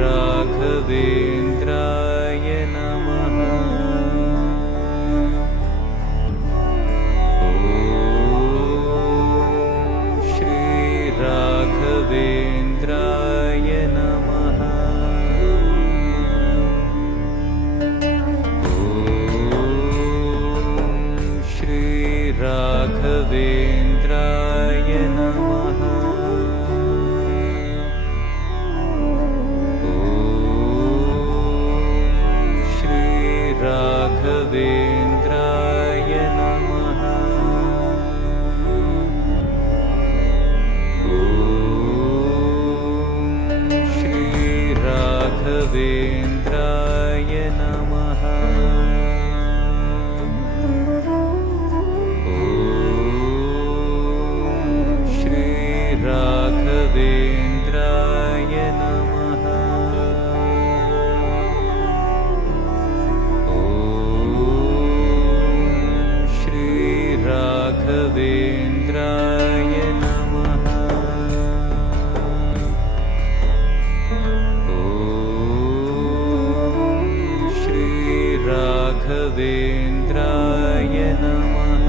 श्रीराघवेन्द्राय नमः। श्रीराघवेन्द्राय नमः। श्रीराघवेन्द्राय नमः श्रीराघवेन्द्राय नमः। ॐ श्रीराघवेन्द्राय नमः। ॐ श्रीराघवेन्द्राय श्रीराघवेन्द्राय नमः।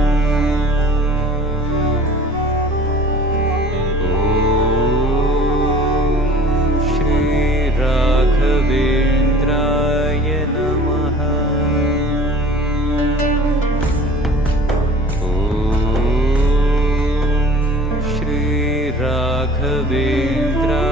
श्रीराघवेन्द्राय नमः। ॐ श्रीराघवेन्द्राय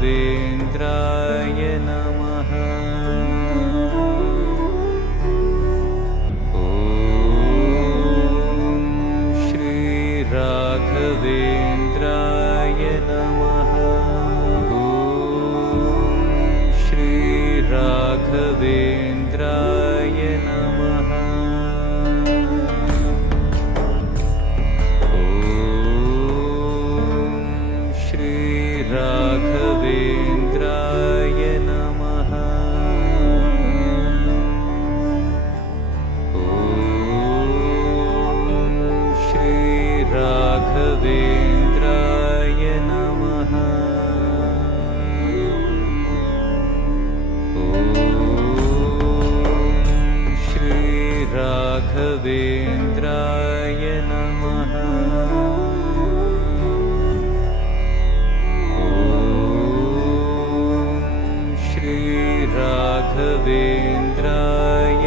श्रीराघवेन्द्राय नमः। ॐ श्रीराघवेन्द्राय नमः। ॐ श्रीराघवेन्द्राय श्रीराघवेन्द्राय नमः। श्रीराघवेन्द्राय नमः। ॐ श्रीराघवेन्द्राय राघवेन्द्राय।